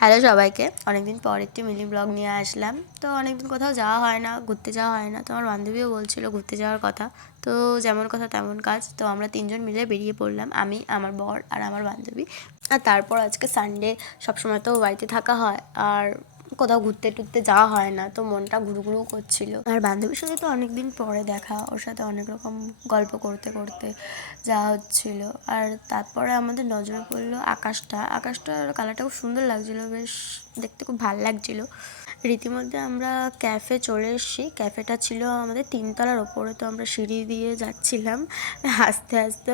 Hello সবাইকে, অনেকদিন পর একটি মিনি ব্লগ নিয়ে আসলাম। তো অনেকদিন কোথাও যাওয়া হয় না, ঘুরতে যাওয়া হয় না। তো আমার বান্ধবীও বলছিল ঘুরতে যাওয়ার কথা। তো যেমন কথা তেমন কাজ। তো আমরা তিনজন মিলে বেরিয়ে পড়লাম, আমি, আমার বর আর আমার বান্ধবী। আর তারপর আজকে সানডে, সবসময় তো বাড়িতে থাকা হয় আর কোথাও ঘুরতে টুরতে যাওয়া হয় না, তো মনটা ঘুরু করছিল। আর বান্ধবীর সাথে তো অনেকদিন পরে দেখা, ওর সাথে অনেক রকম গল্প করতে করতে যাওয়া হচ্ছিল। আর তারপরে আমাদের নজরে পড়লো আকাশটার কালারটা খুব সুন্দর লাগছিল, বেশ দেখতে খুব ভালো লাগছিল। রীতিমধ্যে আমরা ক্যাফে চলে এসেছি। ক্যাফেটা ছিল আমাদের 3 তলার ওপরে। তো আমরা সিঁড়ি দিয়ে যাচ্ছিলাম, আস্তে আস্তে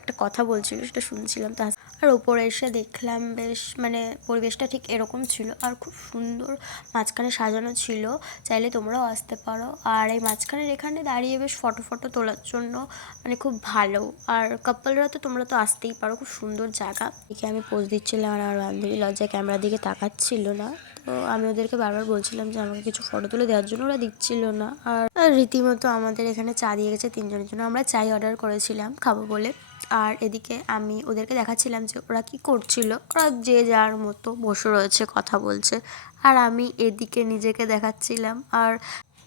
একটা কথা বলছিল, সেটা শুনছিলাম। তো আর ওপরে এসে দেখলাম বেশ পরিবেশটা ঠিক এরকম ছিল আর খুব সুন্দর মাঝখানে সাজানো ছিল। চাইলে তোমরাও আসতে পারো। আর এই মাঝখানের এখানে দাঁড়িয়ে বেশ ফটো তোলার জন্য খুব ভালো। আর কাপলরা তো তোমরা তো আসতেই পারো, খুব সুন্দর জায়গা। দেখে আমি পোজ দিচ্ছিলাম আর আমার বান্ধবী লজ্জায় ক্যামেরার দিকে তাকাচ্ছিল না। তো আমি ওদেরকে বারবার বলছিলাম যে আমাকে কিছু ফটো তুলে দেওয়ার জন্য, ওরা দিচ্ছিল না। আর রীতিমতো আমাদের এখানে চা দিয়ে গেছে তিনজনের জন্য। আমরা চাই অর্ডার করেছিলাম খাবো বলে। আর এদিকে আমি ওদেরকে দেখাচ্ছিলাম যে ওরা কি করছিল। ওরা যে যার মতো বসে রয়েছে, কথা বলছে। আর আমি এদিকে নিজেকে দেখাচ্ছিলাম আর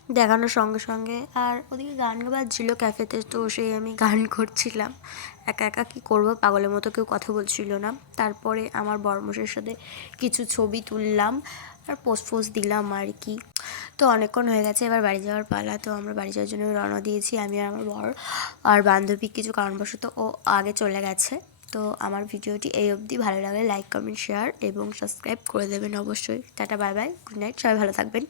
দেখানোর সঙ্গে সঙ্গে আর ওদিকে গান বাজছিল ক্যাফেতে। তো সেই আমি গান করছিলাম একা একা, কী করবো, পাগলের মতো, কেউ কথা বলছিল না। তারপরে আমার বরমশের সাথে কিছু ছবি তুললাম আর পোস্ট দিলাম আর কি। তো অনেকক্ষণ হয়ে গেছে, এবার বাড়ি যাওয়ার পালা। তো আমরা বাড়ি যাওয়ার জন্য রওনা দিয়েছি, আমি আর আমার বর। আর বান্ধবী কিছু কারণবশত ও আগে চলে গেছে। তো আমার ভিডিওটি এই অবধি। ভালো লাগলে লাইক, কমেন্ট, শেয়ার এবং সাবস্ক্রাইব করে দেবেন অবশ্যই। Tata, bye bye, good night, সবাই ভালো থাকবেন।